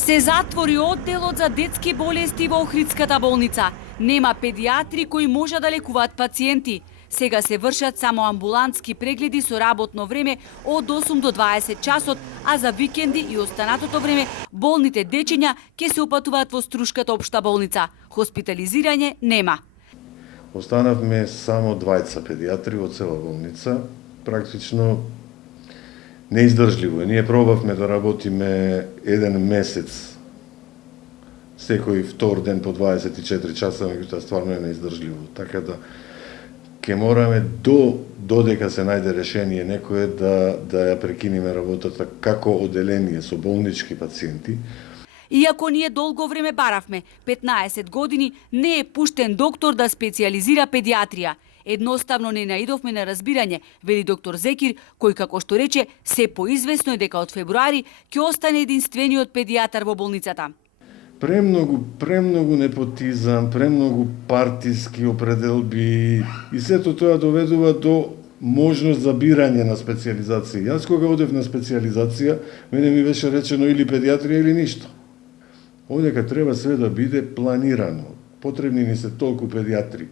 Се затвори одделот за детски болести во Охридската болница. Нема педиатри кои може да лекуваат пациенти. Сега се вршат само амбулантски прегледи со работно време од 8 до 20 часот, а за викенди и останатото време болните дечиња ќе се упатуваат во Струшката општа болница. Хоспитализирање нема. Останавме само двајца педиатри во цела болница. Практично неиздржливо. Ние пробавме да работиме еден месец секој втор ден по 24 часа, меѓутоа стварно е неиздржливо. Така да ќе мораме додека се најде решение некое да ја прекинеме работата како оделение со болнички пациенти. Иако ние долго време баравме, 15 години, не е пуштен доктор да специализира педиатрија. Едноставно не наидовме на разбирање, вели доктор Зекир, кој како што рече, се поизвестно е дека од февруари ќе остане единствениот педијатар во болницата. Премногу непотизам, премногу партиски определби и сето тоа доведува до можност за бирање на специализација. Јас кога одев на специализација, мене ми беше речено или педиатрија или ништо. Овдека треба све да биде планирано. Потребни ни се толку педиатри.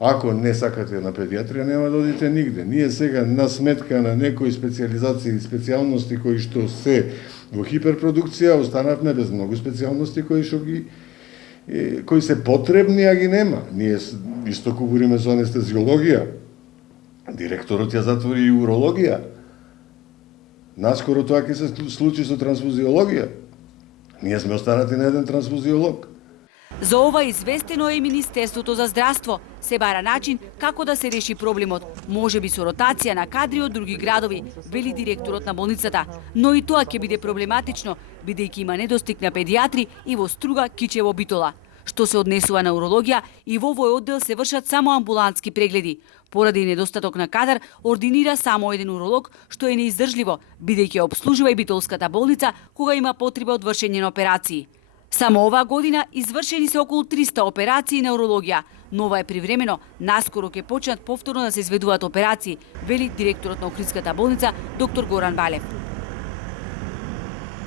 Ако не сакате на педиатрија, нема да одите нигде. Ние сега на сметка на некои специализации и специјалности кои што се во хиперпродукција, останавме без многу специјалности кои се потребни, а ги нема. Ние исто говориме за анестезиологија. Директорот ја затвори и урологија. Наскоро тоа ќе се случи со трансфузиологија. Ние сме останати на еден трансфузиолог. За ова известено е и Министерството за здравство. Се бара начин како да се реши проблемот. Може би со ротација на кадри од други градови, вели директорот на болницата. Но и тоа ќе биде проблематично, бидејќи има недостиг на педиатри и во Струга, Кичево, Битола. Што се однесува на урологија, и во овој оддел се вршат само амбулантски прегледи. Поради недостаток на кадар, ординира само еден уролог, што е неиздржливо, бидејќи обслужува и Битолската болница кога има потреба од вршење на операции. Само оваа година извршени се околу 300 операции на урологија, но ова е привремено. Наскоро ќе почнат повторно да се изведуваат операции, вели директорот на Охридската болница доктор Горан Балев.